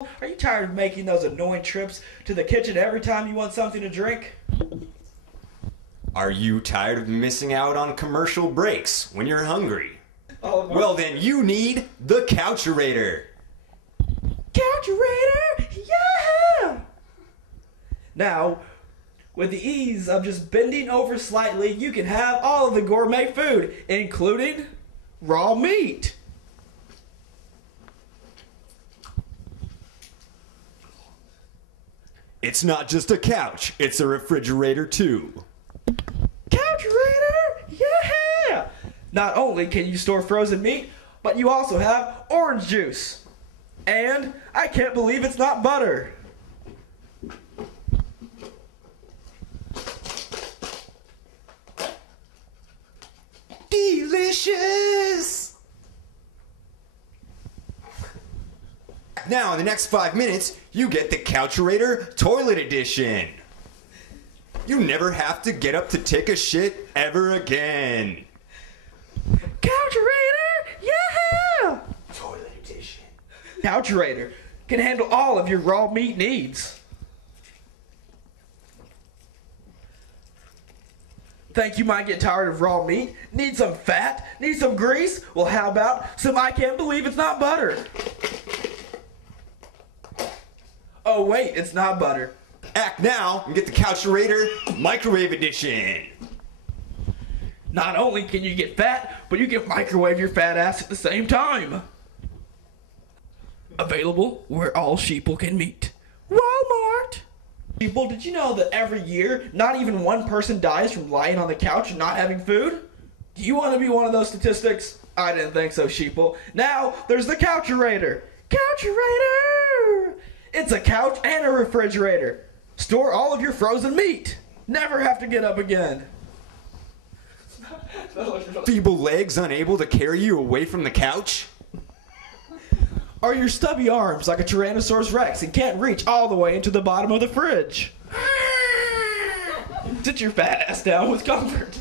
Are you tired of making those annoying trips to the kitchen every time you want something to drink? Are you tired of missing out on commercial breaks when you're hungry? Oh, no. Well, then you need the Coucherator. Coucherator! Yeah! Now, with the ease of just bending over slightly, you can have all of the gourmet food, including raw meat. It's not just a couch, it's a refrigerator too. Coucherator! Yeah! Not only can you store frozen meat, but you also have orange juice. And I can't believe it's not butter. Delicious! Now, in the next 5 minutes, you get the Coucherator Toilet Edition. You never have to get up to take a shit ever again. Coucherator! Yeah! Toilet Edition. Coucherator can handle all of your raw meat needs. Think you might get tired of raw meat? Need some fat? Need some grease? Well, how about some I can't believe it's not butter? Oh wait, it's not butter. Act now and get the Coucherator Microwave Edition. Not only can you get fat, but you can microwave your fat ass at the same time. Available where all sheeple can meet. Walmart! Sheeple, did you know that every year, not even one person dies from lying on the couch and not having food? Do you want to be one of those statistics? I didn't think so, sheeple. Now, there's the Coucherator. Coucherator! It's a couch and a refrigerator. Store all of your frozen meat. Never have to get up again. Feeble legs unable to carry you away from the couch? Are your stubby arms like a Tyrannosaurus Rex and can't reach all the way into the bottom of the fridge? Sit your fat ass down with comfort.